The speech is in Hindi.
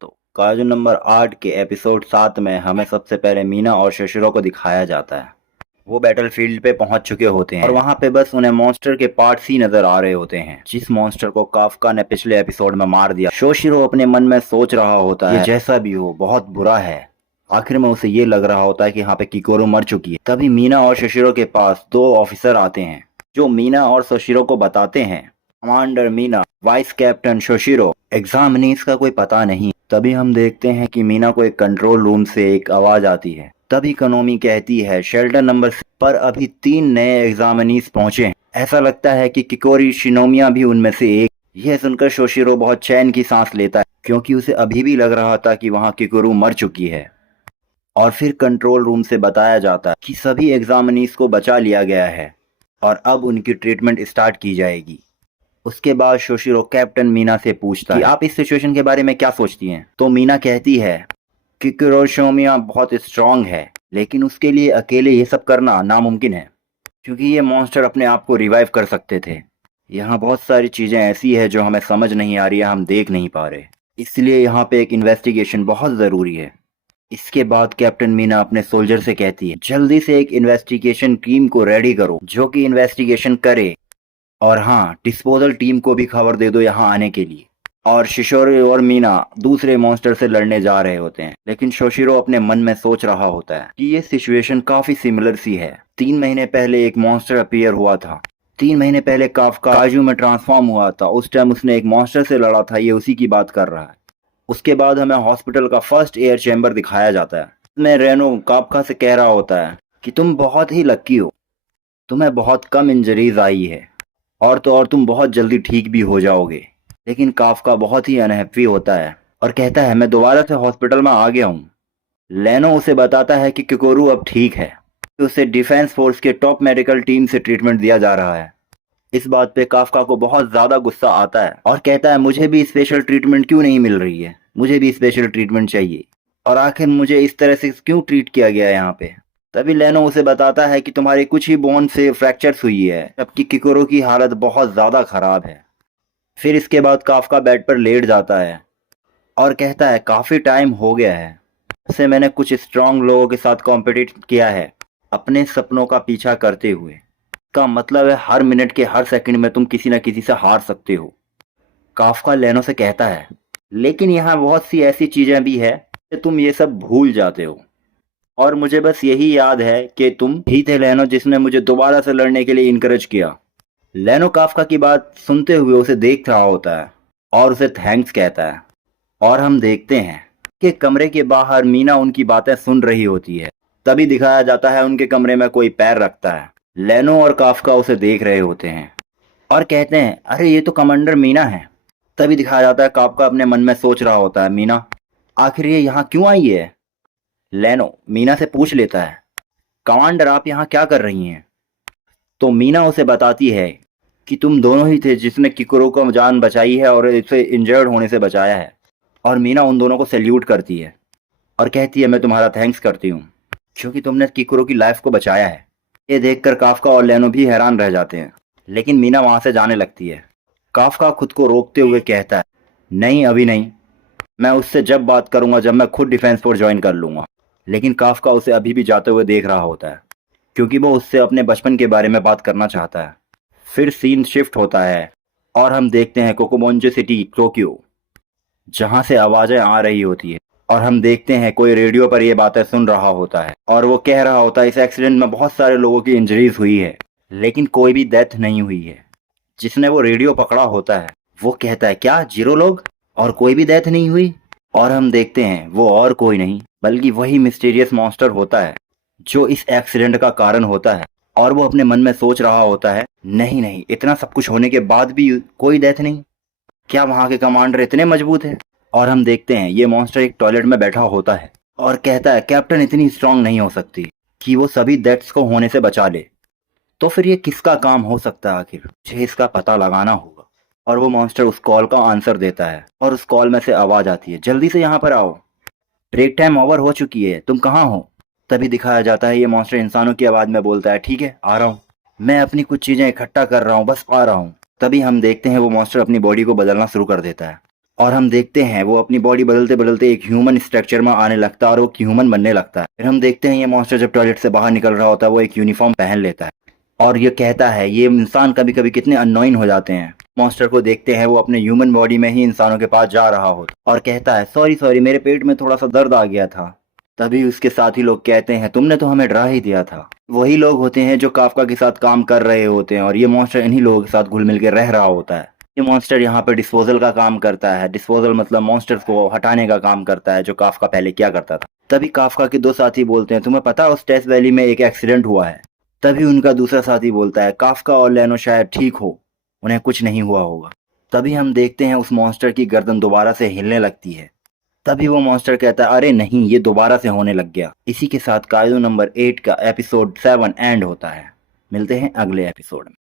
तो काजू नंबर 8 के एपिसोड 7 में हमें सबसे पहले मीना और शशिरो को दिखाया जाता है। वो बैटलफील्ड पे पहुंच चुके होते हैं और वहां पे बस उन्हें मॉन्स्टर के पार्ट्स ही नजर आ रहे होते हैं, जिस मॉन्स्टर को काफका ने पिछले एपिसोड में मार दिया। शोशिरो अपने मन में सोच रहा होता है, ये जैसा भी हो बहुत बुरा है। आखिर में उसे ये लग रहा होता है कि यहाँ पे किकोरो मर चुकी है। तभी मीना और शशिरो के पास दो ऑफिसर आते हैं, जो मीना और शशिरो को बताते हैं, कमांडर मीना, वाइस कैप्टन शशिरो, एग्जामिनीज का कोई पता नहीं। तभी हम देखते हैं कि मीना को एक कंट्रोल रूम से एक आवाज आती है। तभी कनोमी कहती है शेल्टर नंबर पर अभी 3 नए एग्जामिनीज पहुंचे हैं। ऐसा लगता है कि किकोरी शिनोमिया भी उनमें से एक। यह सुनकर शोशिरो बहुत चैन की सांस लेता है, क्योंकि उसे अभी भी लग रहा था कि वहां किकोरू मर चुकी है। और फिर कंट्रोल रूम से बताया जाता है कि सभी एग्जामिनीज को बचा लिया गया है और अब उनकी ट्रीटमेंट स्टार्ट की जाएगी। उसके बाद शोशिरो कैप्टन मीना से पूछता है कि आप इस सिचुएशन के बारे में क्या सोचती हैं। तो मीना कहती है कि किरोशिनोमिया बहुत स्ट्रांग है, लेकिन उसके लिए अकेले ये सब करना नामुमकिन है, क्योंकि ये मॉन्स्टर अपने आप को रिवाइव कर सकते थे। यहाँ बहुत सारी चीज़ें ऐसी है जो हमें समझ नहीं आ रही है, हम देख नहीं पा रहे, इसलिए यहाँ पे एक इन्वेस्टिगेशन बहुत ज़रूरी है। इसके बाद कैप्टन मीना अपने सोल्जर से कहती है जल्दी से एक इन्वेस्टिगेशन टीम को रेडी करो जो कि इन्वेस्टिगेशन करे, और हाँ, डिस्पोजल टीम को भी खबर दे दो यहाँ आने के लिए। और शिशोरो और मीना दूसरे मॉन्स्टर से लड़ने जा रहे होते हैं, लेकिन शोशिरो अपने मन में सोच रहा होता है कि ये सिचुएशन काफी सिमिलर सी है। 3 महीने पहले एक मॉन्स्टर अपीयर हुआ था। 3 महीने पहले काफका काजू में ट्रांसफॉर्म हुआ था, उस टाइम उसने एक मॉन्स्टर से लड़ा था, ये उसी की बात कर रहा है। उसके बाद हमें हॉस्पिटल का फर्स्ट एयर चैम्बर दिखाया जाता है। इसमें रेनो काफका से कह रहा होता है कि तुम बहुत ही लक्की हो, तुम्हें बहुत कम इंजरीज आई है और तो और तुम बहुत जल्दी ठीक भी हो जाओगे। लेकिन काफका बहुत ही अनहैप्पी होता है और कहता है मैं दोबारा से हॉस्पिटल में आ गया हूँ। लेनो उसे बताता है कि किकोरू अब ठीक है, उसे डिफेंस फोर्स के टॉप मेडिकल टीम से ट्रीटमेंट दिया जा रहा है। इस बात पे काफका को बहुत ज़्यादा गुस्सा आता है और कहता है मुझे भी स्पेशल ट्रीटमेंट क्यों नहीं मिल रही है, मुझे भी स्पेशल ट्रीटमेंट चाहिए, और आखिर मुझे इस तरह से क्यों ट्रीट किया गया है यहाँ पे। तभी लेनो उसे बताता है कि तुम्हारी कुछ ही बोन से फ्रैक्चर्स हुई है, जबकि किकोरू की हालत बहुत ज़्यादा ख़राब है। फिर इसके बाद काफका बेड पर लेट जाता है और कहता है काफ़ी टाइम हो गया है से मैंने कुछ स्ट्रांग लोगों के साथ कॉम्पिटिट किया है अपने सपनों का पीछा करते हुए। का मतलब है हर मिनट के हर सेकंड में तुम किसी न किसी से हार सकते हो। काफका लेनो से कहता है लेकिन यहाँ बहुत सी ऐसी चीज़ें भी है कि तुम ये सब भूल जाते हो, और मुझे बस यही याद है कि तुम ही थे लेनो जिसने मुझे दोबारा से लड़ने के लिए इनकरेज किया। लेनो काफका की बात सुनते हुए उसे देख रहा होता है और उसे थैंक्स कहता है, और हम देखते हैं कि कमरे के बाहर मीना उनकी बातें सुन रही होती है। तभी दिखाया जाता है उनके कमरे में कोई पैर रखता है। लेनो और काफका उसे देख रहे होते हैं और कहते हैं अरे ये तो कमांडर मीना है। तभी दिखाया जाता है काफका अपने मन में सोच रहा होता है मीना आखिर ये यहाँ क्यों आई है। लेनो मीना से पूछ लेता है कमांडर आप यहाँ क्या कर रही हैं। तो मीना उसे बताती है कि तुम दोनों ही थे जिसने किकोरू को जान बचाई है और इसे इंजर्ड होने से बचाया है। और मीना उन दोनों को सैल्यूट करती है और कहती है मैं तुम्हारा थैंक्स करती हूँ क्योंकि तुमने किकोरू की लाइफ को बचाया है। ये देखकर काफका और लेनो भी हैरान रह जाते हैं, लेकिन मीना वहाँ से जाने लगती है। काफका खुद को रोकते हुए कहता है नहीं अभी नहीं, मैं उससे जब बात करूँगा जब मैं खुद डिफेंस फोर्स ज्वाइन कर लूँगा। लेकिन काफका उसे अभी भी जाते हुए देख रहा होता है क्योंकि वो उससे अपने बचपन के बारे में बात करना चाहता है। फिर सीन शिफ्ट होता है और हम देखते हैं कोकोमोंजो सिटी टोक्यो, जहां से आवाज़ें आ रही होती है, और हम देखते हैं कोई रेडियो पर ये बातें सुन रहा होता है और वो कह रहा होता है इस एक्सीडेंट में बहुत सारे लोगों की इंजरीज हुई है लेकिन कोई भी डेथ नहीं हुई है। जिसने वो रेडियो पकड़ा होता है वो कहता है क्या 0 लोग और कोई भी डेथ नहीं हुई। और हम देखते हैं वो और कोई नहीं बल्कि वही मिस्टीरियस मॉन्स्टर होता है जो इस एक्सीडेंट का कारण होता है। और वो अपने मन में सोच रहा होता है नहीं नहीं, इतना सब कुछ होने के बाद भी कोई डेथ नहीं, क्या वहाँ के कमांडर इतने मजबूत है। और हम देखते हैं ये मॉन्स्टर एक टॉयलेट में बैठा होता है और कहता है कैप्टन इतनी स्ट्रांग नहीं हो सकती कि वो सभी डेथ्स को होने से बचा ले। तो फिर ये किसका काम हो सकता है आखिर, मुझे इसका पता लगाना होगा। और वो मॉन्स्टर उस कॉल का आंसर देता है और उस कॉल में से आवाज़ आती है जल्दी से यहाँ पर आओ, ब्रेक टाइम ओवर हो चुकी है, तुम कहाँ हो। तभी दिखाया जाता है ये मॉन्स्टर इंसानों की आवाज में बोलता है, ठीक है आ रहा हूँ, मैं अपनी कुछ चीजें इकट्ठा कर रहा हूँ, बस आ रहा हूँ। तभी हम देखते हैं वो मॉन्स्टर अपनी बॉडी को बदलना शुरू कर देता है और हम देखते हैं वो अपनी बॉडी बदलते बदलते एक ह्यूमन स्ट्रक्चर में आने लगता है और वो ह्यूमन बनने लगता है। फिर हम देखते हैं ये मॉन्स्टर जब टॉयलेट से बाहर निकल रहा होता है वो एक यूनिफॉर्म पहन लेता है और ये कहता है, ये इंसान कभी कभी कितने अननोइंग हो जाते हैं। मॉन्स्टर को देखते हैं वो अपने ह्यूमन बॉडी में ही इंसानों के पास जा रहा होता और कहता है, सॉरी सॉरी मेरे पेट में थोड़ा सा दर्द आ गया था। तभी उसके साथी लोग कहते हैं, तुमने तो हमें डरा ही दिया था। वही लोग होते हैं जो काफका के साथ काम कर रहे होते हैं और ये मॉन्स्टर इन्हीं लोगों के साथ घुल मिल के रह रहा होता है। ये मॉन्स्टर यहाँ पे डिस्पोजल का काम करता है। डिस्पोजल मतलब मॉन्स्टर्स को हटाने का काम करता है, जो काफका पहले क्या करता था। तभी काफका के दो साथी बोलते हैं, तुम्हें पता है उस टेस्ट वैली में एक एक्सीडेंट हुआ है। तभी उनका दूसरा साथी बोलता है, काफका और लेनो शायद ठीक हो, उन्हें कुछ नहीं हुआ होगा। तभी हम देखते हैं उस मॉन्स्टर की गर्दन दोबारा से हिलने लगती है। तभी वो मॉन्स्टर कहता है, अरे नहीं ये दोबारा से होने लग गया। इसी के साथ कायदो नंबर 8 का एपिसोड 7 एंड होता है। मिलते हैं अगले एपिसोड में।